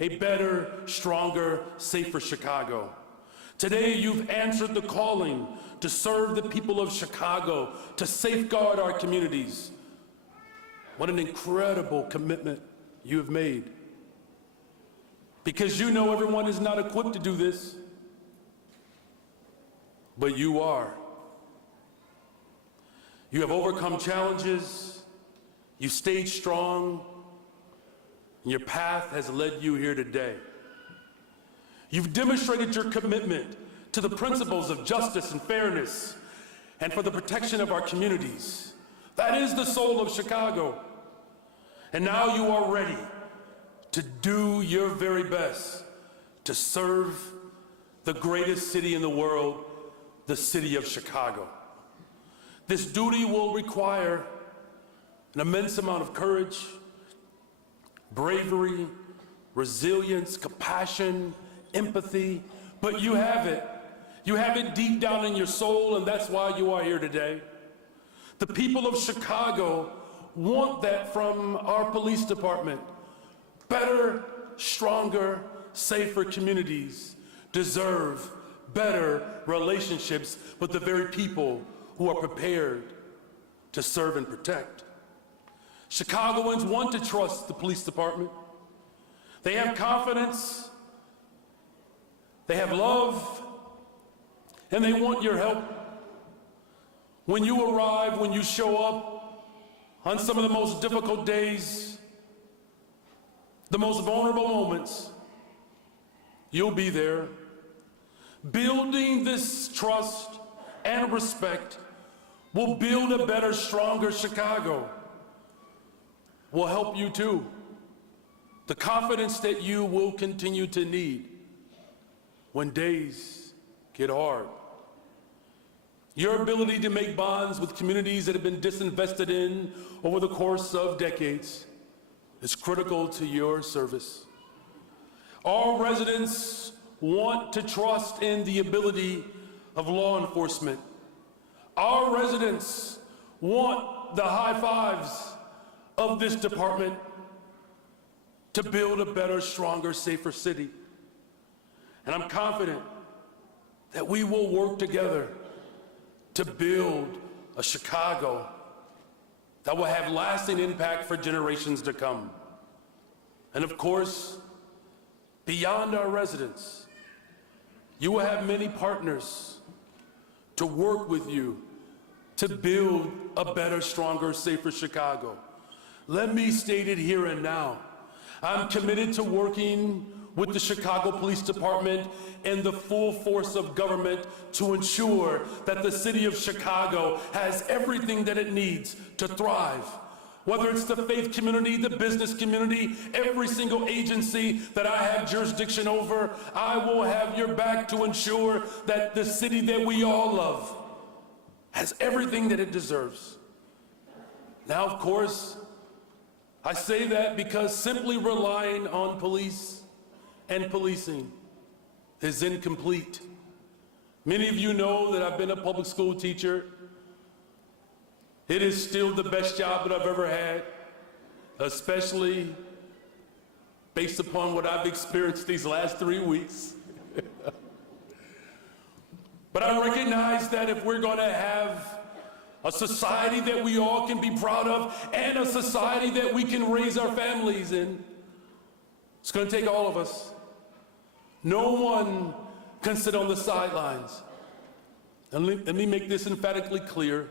a better, stronger, safer Chicago. Today, you've answered the calling to serve the people of Chicago, to safeguard our communities. What an incredible commitment you have made. Because you know everyone is not equipped to do this, but you are. You have overcome challenges, you stayed strong, and your path has led you here today. You've demonstrated your commitment to the principles of justice and fairness and for the protection of our communities. That is the soul of Chicago. And now you are ready to do your very best to serve the greatest city in the world, the city of Chicago. This duty will require an immense amount of courage, bravery, resilience, compassion, empathy, but you have it. You have it deep down in your soul, and that's why you are here today. The people of Chicago want that from our police department. Better, stronger, safer communities deserve better relationships with the very people who are prepared to serve and protect. Chicagoans want to trust the police department. They have confidence, they have love, and they want your help. When you arrive, when you show up on some of the most difficult days, the most vulnerable moments, you'll be there. Building this trust and respect will build a better, stronger Chicago. Will help you too. The confidence that you will continue to need when days get hard. Your ability to make bonds with communities that have been disinvested in over the course of decades is critical to your service. Our residents want to trust in the ability of law enforcement. Our residents want the high fives of this department to build a better, stronger, safer city. And I'm confident that we will work together to build a Chicago that will have lasting impact for generations to come. And of course, beyond our residents, you will have many partners to work with you to build a better, stronger, safer Chicago. Let me state it here and now. I'm committed to working with the Chicago Police Department and the full force of government to ensure that the city of Chicago has everything that it needs to thrive. Whether it's the faith community, the business community, every single agency that I have jurisdiction over, I will have your back to ensure that the city that we all love has everything that it deserves. Now, of course, I say that because simply relying on police and policing is incomplete. Many of you know that I've been a public school teacher. It is still the best job that I've ever had, especially based upon what I've experienced these last 3 weeks. But I recognize that if we're going to have a society that we all can be proud of and a society that we can raise our families in, it's going to take all of us. No one can sit on the sidelines. And let me make this emphatically clear.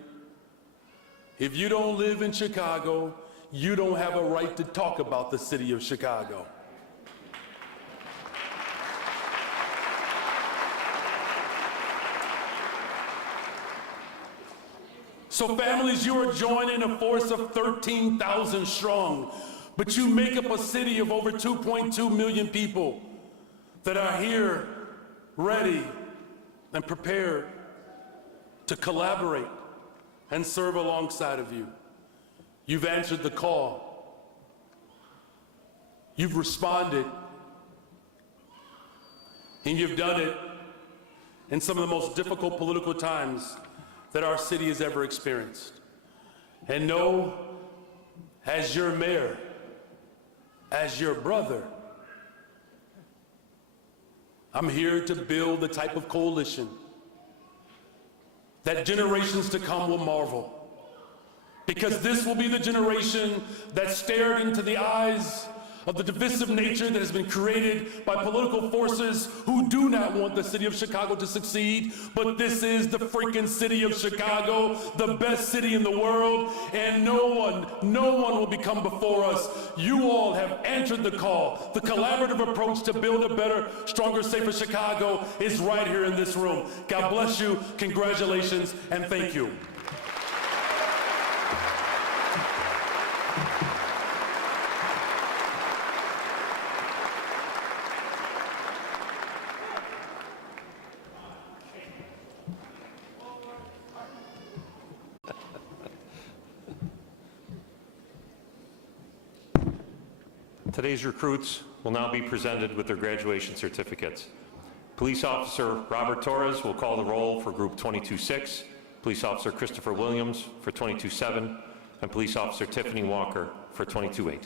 If you don't live in Chicago, you don't have a right to talk about the city of Chicago. So families, you are joining a force of 13,000 strong, but you make up a city of over 2.2 million people that are here, ready and prepared to collaborate and serve alongside of you. You've answered the call. You've responded. And you've done it in some of the most difficult political times that our city has ever experienced. And know, as your mayor, as your brother, I'm here to build the type of coalition that generations to come will marvel. Because this will be the generation that stared into the eyes of the divisive nature that has been created by political forces who do not want the city of Chicago to succeed. But this is the freaking city of Chicago, the best city in the world, and no one will become before us. You all have answered the call. The collaborative approach to build a better, stronger, safer Chicago is right here in this room. God bless you, congratulations, and thank you. Today's recruits will now be presented with their graduation certificates. Police Officer Robert Torres will call the roll for Group 22-6, Police Officer Christopher Williams for 22-7, and Police Officer Tiffany Walker for 22-8.